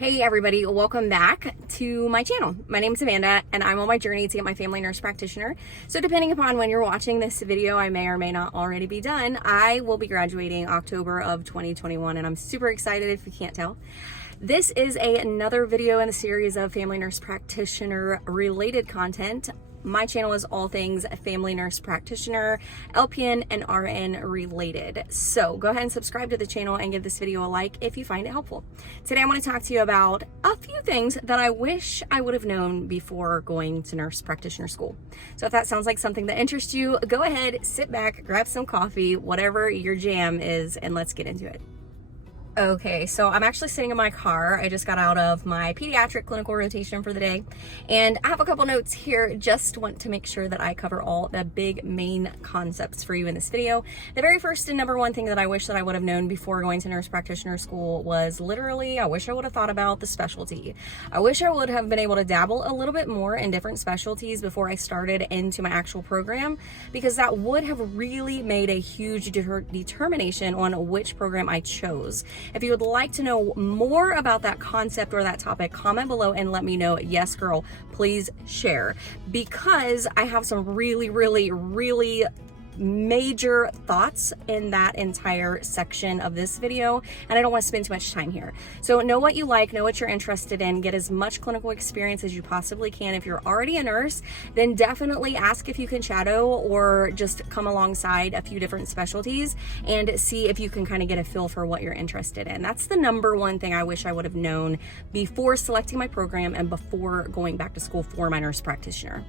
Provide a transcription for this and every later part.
Hey everybody, welcome back to my channel. My name is Amanda and I'm on my journey to get my family nurse practitioner. So depending upon when you're watching this video, I may or may not already be done. I will be graduating October of 2021 and I'm super excited if you can't tell. This is another video in the series of family nurse practitioner related content. My channel is all things family nurse practitioner, LPN, and RN related. So go ahead and subscribe to the channel and give this video a like if you find it helpful. Today I want to talk to you about a few things that I wish I would have known before going to nurse practitioner school. So if that sounds like something that interests you, go ahead, sit back, grab some coffee, whatever your jam is, and let's get into it. Okay, so I'm actually sitting in my car. I just got out of my pediatric clinical rotation for the day, and I have a couple notes here. Just want to make sure that I cover all the big main concepts for you in this video. The very first and number one thing that I wish that I would have known before going to nurse practitioner school was literally, I wish I would have thought about the specialty. I wish I would have been able to dabble a little bit more in different specialties before I started into my actual program, because that would have really made a huge determination on which program I chose. If you would like to know more about that concept or that topic, comment below and let me know. Yes, girl, please share, because I have some really major thoughts in that entire section of this video, and I don't want to spend too much time here. So know what you like, know what you're interested in, get as much clinical experience as you possibly can. If you're already a nurse, then definitely ask if you can shadow or just come alongside a few different specialties and see if you can kind of get a feel for what you're interested in. That's the number one thing I wish I would have known before selecting my program and before going back to school for my nurse practitioner.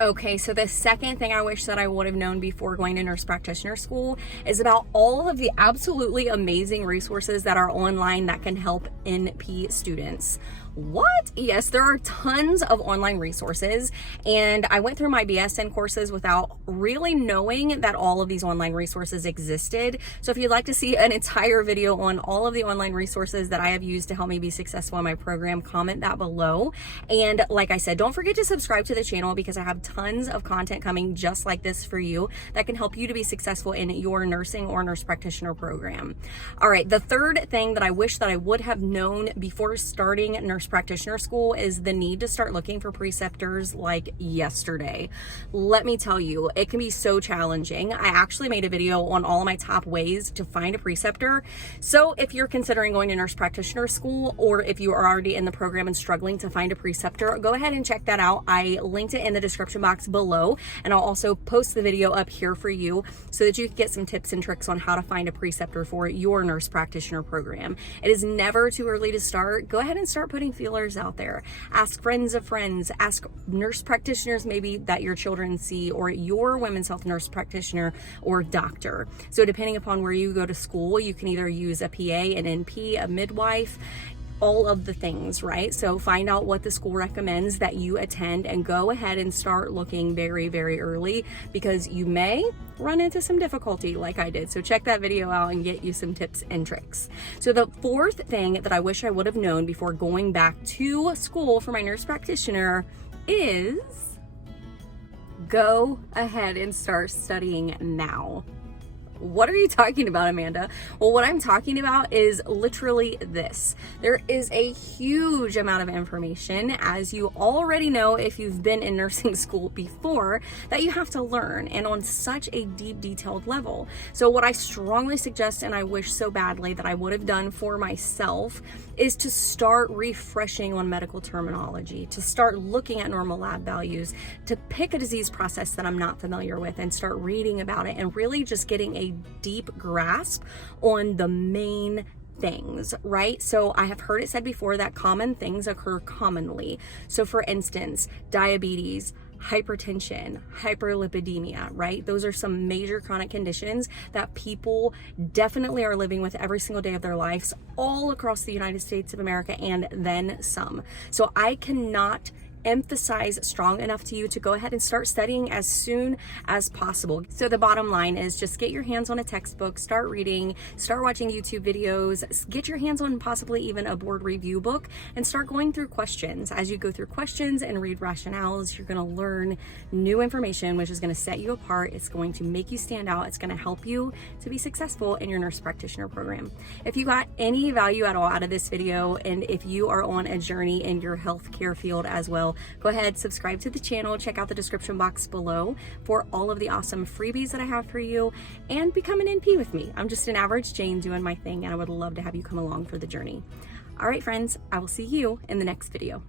Okay, so the second thing I wish that I would have known before going to nurse practitioner school is about all of the absolutely amazing resources that are online that can help NP students. What? Yes, there are tons of online resources, and I went through my BSN courses without really knowing that all of these online resources existed. So if you'd like to see an entire video on all of the online resources that I have used to help me be successful in my program, comment that below. And like I said, don't forget to subscribe to the channel, because I have tons of content coming just like this for you that can help you to be successful in your nursing or nurse practitioner program. All right, the third thing that I wish that I would have known before starting nurse practitioner school is the need to start looking for preceptors like yesterday. Let me tell you, it can be so challenging. I actually made a video on all of my top ways to find a preceptor. So if you're considering going to nurse practitioner school, or if you are already in the program and struggling to find a preceptor, go ahead and check that out. I linked it in the description box below, and I'll also post the video up here for you so that you can get some tips and tricks on how to find a preceptor for your nurse practitioner program. It is never too early to start. Go ahead and start putting feelers out there. Ask friends of friends, ask nurse practitioners maybe that your children see, or your women's health nurse practitioner or doctor. So depending upon where you go to school, you can either use a PA, an NP, a midwife, all of the things, right? So find out what the school recommends that you attend and go ahead and start looking very early, because you may run into some difficulty like I did. So check that video out and get you some tips and tricks. So the fourth thing that I wish I would have known before going back to school for my nurse practitioner is go ahead and start studying now. What are you talking about, Amanda? Well, what I'm talking about is literally this. There is a huge amount of information, as you already know if you've been in nursing school before, that you have to learn, and on such a deep, detailed level. So what I strongly suggest, and I wish so badly that I would have done for myself, is to start refreshing on medical terminology, to start looking at normal lab values, to pick a disease process that I'm not familiar with and start reading about it, and really just getting a deep grasp on the main things, right? So I have heard it said before that common things occur commonly. So for instance, diabetes, hypertension, hyperlipidemia, right? Those are some major chronic conditions that people definitely are living with every single day of their lives all across the United States of America and then some. So I cannot emphasize strong enough to you to go ahead and start studying as soon as possible. So the bottom line is just get your hands on a textbook, start reading, start watching YouTube videos, get your hands on possibly even a board review book, and start going through questions. As you go through questions and read rationales, you're going to learn new information, which is going to set you apart. It's going to make you stand out. It's going to help you to be successful in your nurse practitioner program. If you got any value at all out of this video, and if you are on a journey in your healthcare field as well, go ahead, subscribe to the channel, check out the description box below for all of the awesome freebies that I have for you, and become an NP with me. I'm just an average Jane doing my thing, and I would love to have you come along for the journey. All right, friends, I will see you in the next video.